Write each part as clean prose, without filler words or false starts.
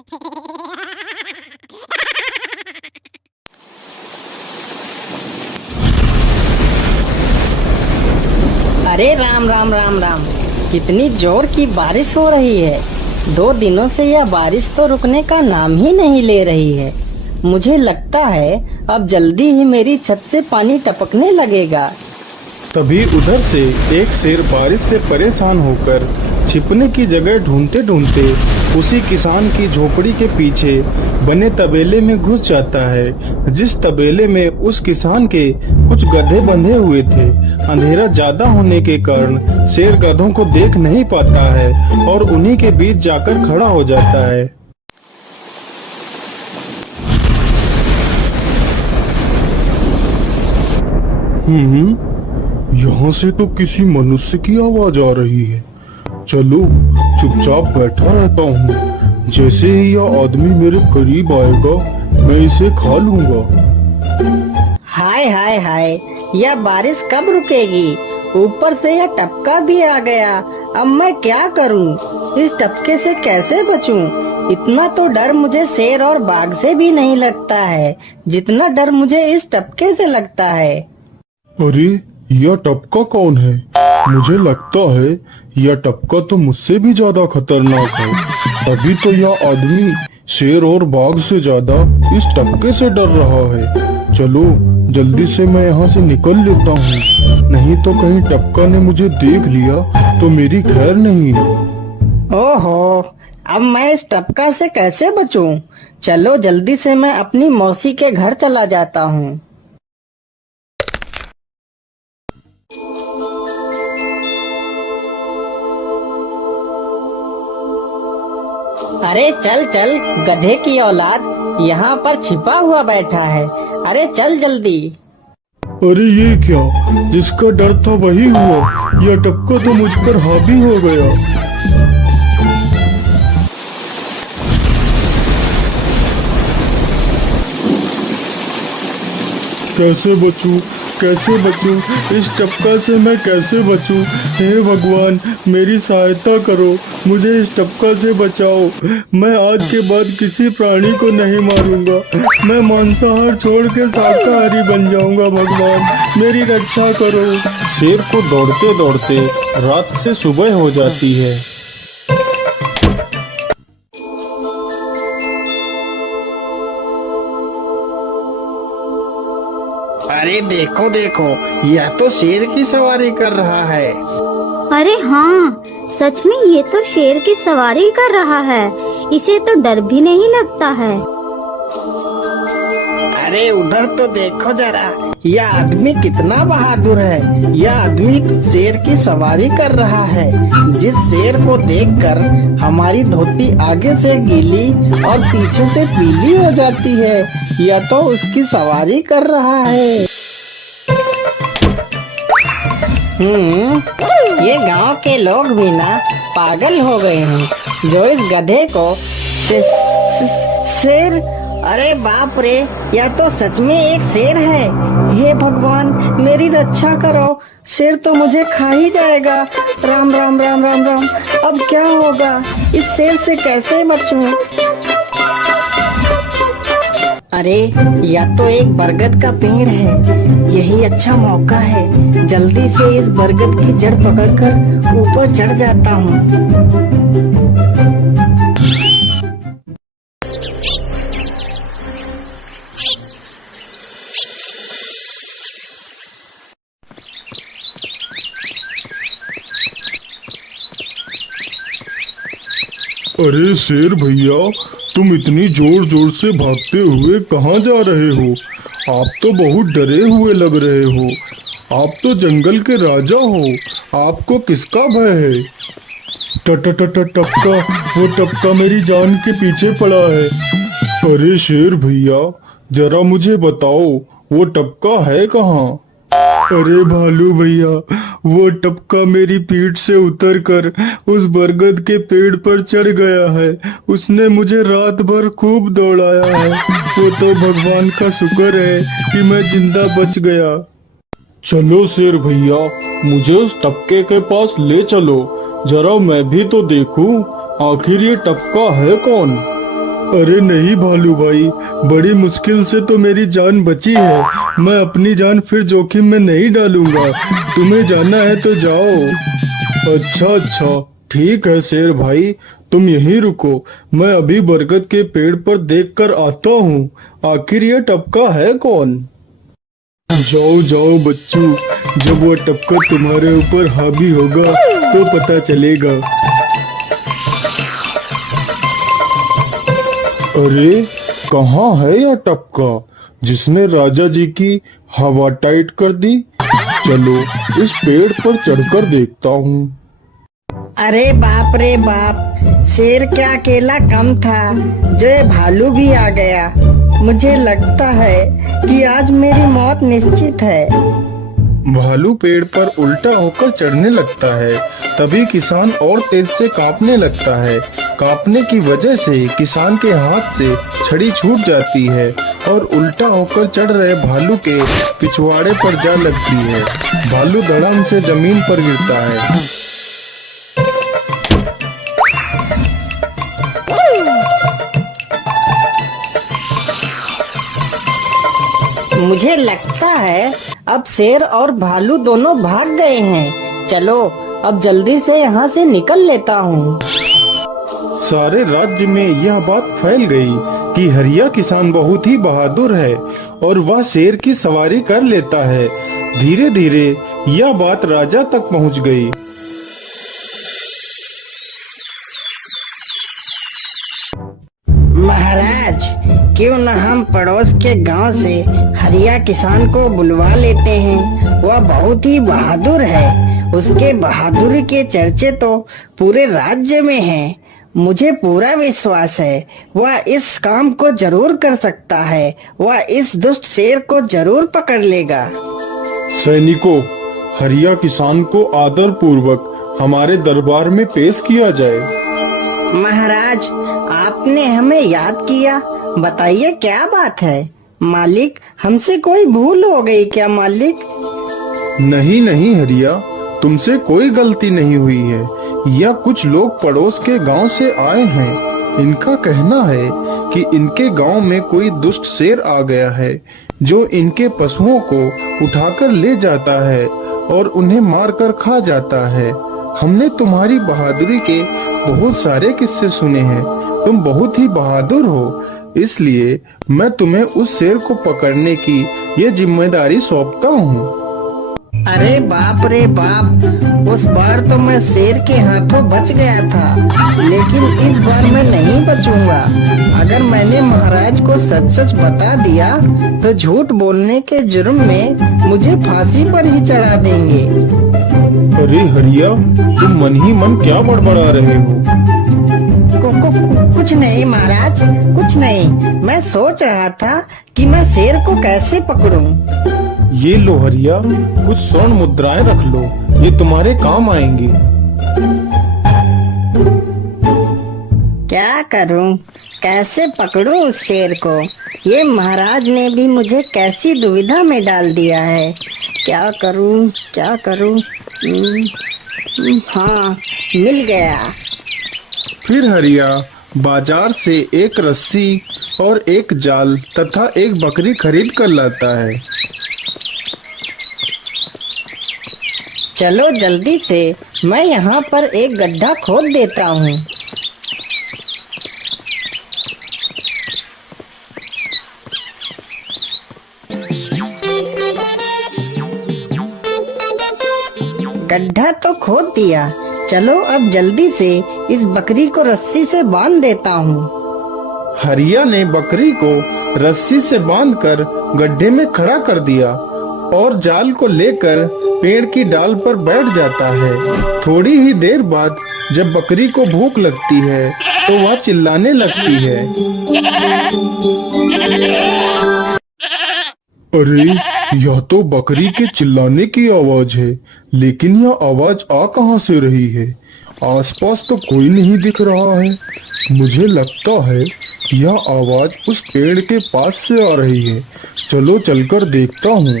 अरे राम राम राम राम, कितनी जोर की बारिश हो रही है। 2 दिनों से यह बारिश तो रुकने का नाम ही नहीं ले रही है। मुझे लगता है अब जल्दी ही मेरी छत से पानी टपकने लगेगा। तभी उधर से एक शेर बारिश से परेशान होकर छिपने की जगह ढूंढते ढूंढते उसी किसान की झोपड़ी के पीछे बने तबेले में घुस जाता है, जिस तबेले में उस किसान के कुछ गधे बंधे हुए थे। अंधेरा ज्यादा होने के कारण शेर गधों को देख नहीं पाता है और उन्हीं के बीच जाकर खड़ा हो जाता है। यहाँ से तो किसी मनुष्य की आवाज आ रही है। चलो चुपचाप बैठा रहता हूँ, जैसे ही यह आदमी मेरे करीब आएगा मैं इसे खा लूंगा। हाय हाय हाय, यह बारिश कब रुकेगी? ऊपर से यह टपका भी आ गया। अब मैं क्या करूँ? इस टपके से कैसे बचूं? इतना तो डर मुझे शेर और बाघ से भी नहीं लगता है, जितना डर मुझे इस टपके से लगता है। अरे यह टपका कौन है? मुझे लगता है यह टपका तो मुझसे भी ज्यादा खतरनाक है। तभी तो यह आदमी शेर और बाघ से ज्यादा इस टपके से डर रहा है। चलो जल्दी से मैं यहाँ से निकल लेता हूँ, नहीं तो कहीं टपका ने मुझे देख लिया तो मेरी खैर नहीं। ओहो, अब मैं इस टपका से कैसे बचूं? चलो जल्दी से मैं अपनी मौसी के घर चला जाता हूँ। अरे चल चल गधे की औलाद, यहाँ पर छिपा हुआ बैठा है। अरे चल जल्दी। अरे ये क्या, जिसका डर था वही हुआ। यह टपका तो मुझ पर हावी हो गया। कैसे बचूं? कैसे बचूं? इस टपका से मैं कैसे बचूं? हे भगवान मेरी सहायता करो, मुझे इस टपका से बचाओ। मैं आज के बाद किसी प्राणी को नहीं मारूंगा, मैं मांसाहार छोड़ के शाकाहारी बन जाऊंगा। भगवान मेरी रक्षा करो। शेर को दौड़ते दौड़ते रात से सुबह हो जाती है। अरे देखो देखो, यह तो शेर की सवारी कर रहा है। अरे हाँ, सच में ये तो शेर की सवारी कर रहा है। इसे तो डर भी नहीं लगता है। अरे उधर तो देखो जरा, यह आदमी कितना बहादुर है। यह आदमी तो शेर की सवारी कर रहा है। जिस शेर को देखकर हमारी धोती आगे से गीली और पीछे से पीली हो जाती है, यह तो उसकी सवारी कर रहा है। ये गांव के लोग भी ना पागल हो गए हैं, जो इस गधे को शेर। अरे बाप रे, यह तो सच में एक शेर है। हे भगवान मेरी रक्षा करो, शेर तो मुझे खा ही जाएगा। राम राम राम राम राम, अब क्या होगा? इस शेर से कैसे बचूं? अरे यह तो एक बरगद का पेड़ है, यही अच्छा मौका है। जल्दी से इस बरगद की जड़ पकड़कर ऊपर चढ़ जाता हूँ। अरे शेर भैया, तुम इतनी जोर जोर से भागते हुए कहाँ जा रहे हो? आप तो बहुत डरे हुए लग रहे हो। आप तो जंगल के राजा हो, आपको किसका भय है? टपका, वो टपका मेरी जान के पीछे पड़ा है। अरे शेर भैया, जरा मुझे बताओ वो टपका है कहाँ? अरे भालू भैया, वो टपका मेरी पीठ से उतरकर उस बरगद के पेड़ पर चढ़ गया है। उसने मुझे रात भर खूब दौड़ाया है। वो तो भगवान का शुक्र है कि मैं जिंदा बच गया। चलो शेर भैया, मुझे उस टपके के पास ले चलो, जरा मैं भी तो देखूं आखिर ये टपका है कौन। अरे नहीं भालू भाई, बड़ी मुश्किल से तो मेरी जान बची है। मैं अपनी जान फिर जोखिम में नहीं डालूंगा। तुम्हें जाना है तो जाओ। अच्छा अच्छा, ठीक है शेर भाई, तुम यहीं रुको। मैं अभी बरगद के पेड़ पर देख कर आता हूँ, आखिर ये टपका है कौन। जाओ जाओ बच्चों, जब वो टपका तुम्हारे ऊपर हावी होगा तो पता चलेगा। अरे कहाँ है यह टपका जिसने राजा जी की हवा टाइट कर दी। चलो इस पेड़ पर चढ़कर देखता हूँ। अरे बाप रे बाप, शेर क्या अकेला कम था, जो ये भालू भी आ गया। मुझे लगता है कि आज मेरी मौत निश्चित है। भालू पेड़ पर उल्टा होकर चढ़ने लगता है, तभी किसान और तेज से कांपने लगता है। कांपने की वजह से किसान के हाथ से छड़ी छूट जाती है और उल्टा होकर चढ़ रहे भालू के पिछवाड़े पर जा लगती है। भालू धड़ाम से जमीन पर गिरता है। मुझे लगता है अब शेर और भालू दोनों भाग गए हैं। चलो अब जल्दी से यहाँ से निकल लेता हूँ। सारे राज्य में यह बात फैल गई कि हरिया किसान बहुत ही बहादुर है और वह शेर की सवारी कर लेता है। धीरे धीरे यह बात राजा तक पहुँच गई। महाराज, क्यों न हम पड़ोस के गांव से हरिया किसान को बुलवा लेते हैं। वह बहुत ही बहादुर है। उसके बहादुरी के चर्चे तो पूरे राज्य में हैं। मुझे पूरा विश्वास है वह इस काम को जरूर कर सकता है। वह इस दुष्ट शेर को जरूर पकड़ लेगा। सैनिकों, हरिया किसान को आदर पूर्वक हमारे दरबार में पेश किया जाए। महाराज, आपने हमें याद किया। बताइए क्या बात है। मालिक, हमसे कोई भूल हो गई क्या मालिक? नहीं नहीं हरिया, तुमसे कोई गलती नहीं हुई है। यह कुछ लोग पड़ोस के गांव से आए हैं। इनका कहना है कि इनके गांव में कोई दुष्ट शेर आ गया है जो इनके पशुओं को उठाकर ले जाता है और उन्हें मारकर खा जाता है। हमने तुम्हारी बहादुरी के बहुत सारे किस्से सुने हैं। तुम बहुत ही बहादुर हो, इसलिए मैं तुम्हें उस शेर को पकड़ने की ये जिम्मेदारी सौंपता हूँ। अरे बाप रे बाप, उस बार तो मैं शेर के हाथों बच गया था, लेकिन इस बार मैं नहीं बचूंगा। अगर मैंने महाराज को सच सच बता दिया तो झूठ बोलने के जुर्म में मुझे फांसी पर ही चढ़ा देंगे। अरे हरिया, तुम मन ही मन क्या बड़बड़ा रहे हो? कुछ नहीं महाराज, कुछ नहीं। मैं सोच रहा था कि मैं शेर को कैसे पकड़ूं। ये लो हरिया, कुछ स्वर्ण मुद्राएं रख लो, ये तुम्हारे काम आएंगी। क्या करूं, कैसे पकड़ूं उस शेर को? ये महाराज ने भी मुझे कैसी दुविधा में डाल दिया है। क्या करूं, क्या करूं? हाँ, मिल गया। फिर हरिया बाजार से एक रस्सी और एक जाल तथा एक बकरी खरीद कर लाता है। चलो जल्दी से, मैं यहाँ पर एक गड्ढा खोद देता हूँ। गड्ढा तो खोद दिया। चलो अब जल्दी से इस बकरी को रस्सी से बांध देता हूँ। हरिया ने बकरी को रस्सी से बांधकर गड्ढे में खड़ा कर दिया और जाल को लेकर पेड़ की डाल पर बैठ जाता है। थोड़ी ही देर बाद जब बकरी को भूख लगती है तो वह चिल्लाने लगती है। अरे, यह तो बकरी के चिल्लाने की आवाज है, लेकिन यह आवाज आ कहां से रही है? आसपास तो कोई नहीं दिख रहा है। मुझे लगता है यह आवाज उस पेड़ के पास से आ रही है। चलो चलकर देखता हूँ।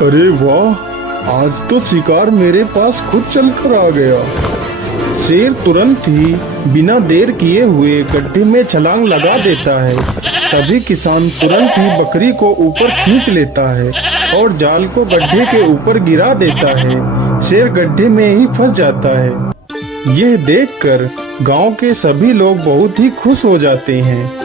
अरे वाह, आज तो शिकार मेरे पास खुद चलकर आ गया। शेर तुरंत ही बिना देर किए हुए गड्ढे में छलांग लगा देता है। तभी किसान तुरंत ही बकरी को ऊपर खींच लेता है और जाल को गड्ढे के ऊपर गिरा देता है। शेर गड्ढे में ही फंस जाता है। यह देखकर गांव के सभी लोग बहुत ही खुश हो जाते हैं।